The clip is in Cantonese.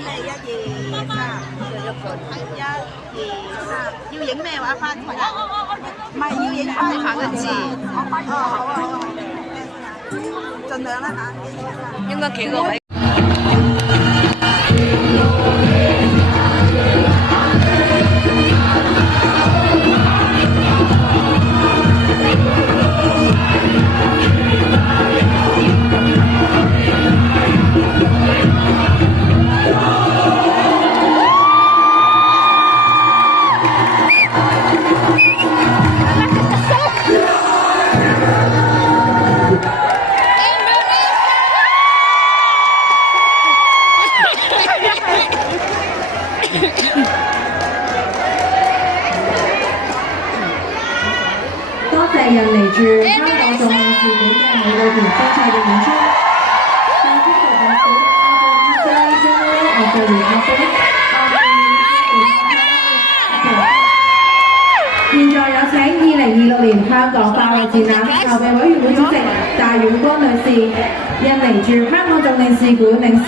嚟一二三，一二三，要影咩話花筒啊？唔係要影花筒嘅字。哦，好啊，好啊，盡量啦嚇。應該幾個位？多謝印尼駐香港總領事館嘅美女團精彩嘅演出。現在有請2026年香港花卉展覽籌備委員會主席大遠光女士、印尼駐香港總領事館領事。